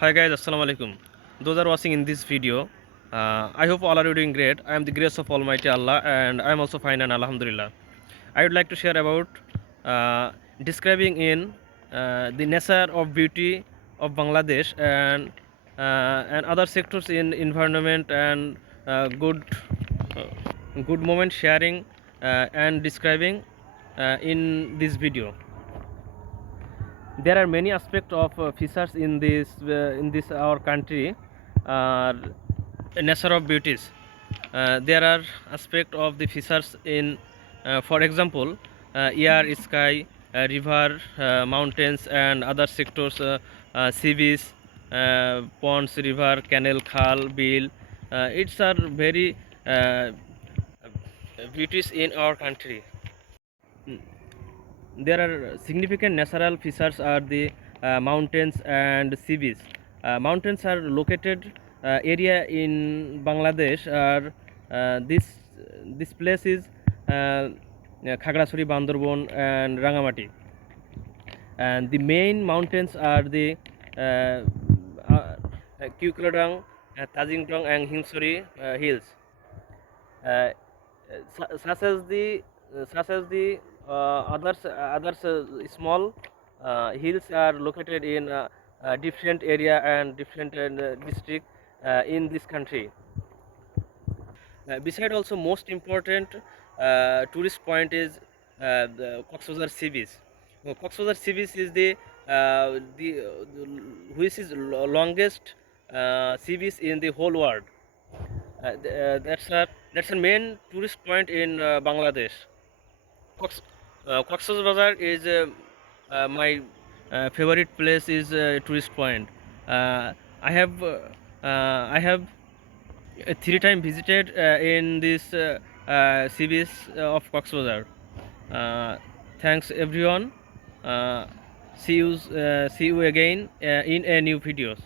Hi guys, assalamu alaikum. Those are watching in this video. I hope all are doing great. I am the grace of Almighty Allah and I am also fine and Alhamdulillah. I would like to share about describing in the nature of beauty of Bangladesh and other sectors in environment and good moment sharing and describing in this video. There are many aspects of features in this our country, uh, nature of beauties. There are aspects of the features in, for example, air, sky, river, mountains, and other sectors, sea beach, ponds, river, canal, khal, bill. It's are very beauties in our country. There are significant natural features are the mountains and sea beach. Mountains are located area in Bangladesh. This place is Khagrasuri, Bandarbon, and Rangamati. And the main mountains are the Kukladang, Tajingtong, and Hingsori hills. uh, such as the others small hills are located in different area and different district in this country. Beside also most important tourist point is the Cox's Sea Beach. Cox's Sea Beach is the which is longest sea beach in the whole world. That's a main tourist point in Bangladesh. Cox's Bazar is my favorite place is tourist point. I have 3 times visited in this sea beach of Cox's Bazar. Uh, Thanks everyone. See you again in a new videos.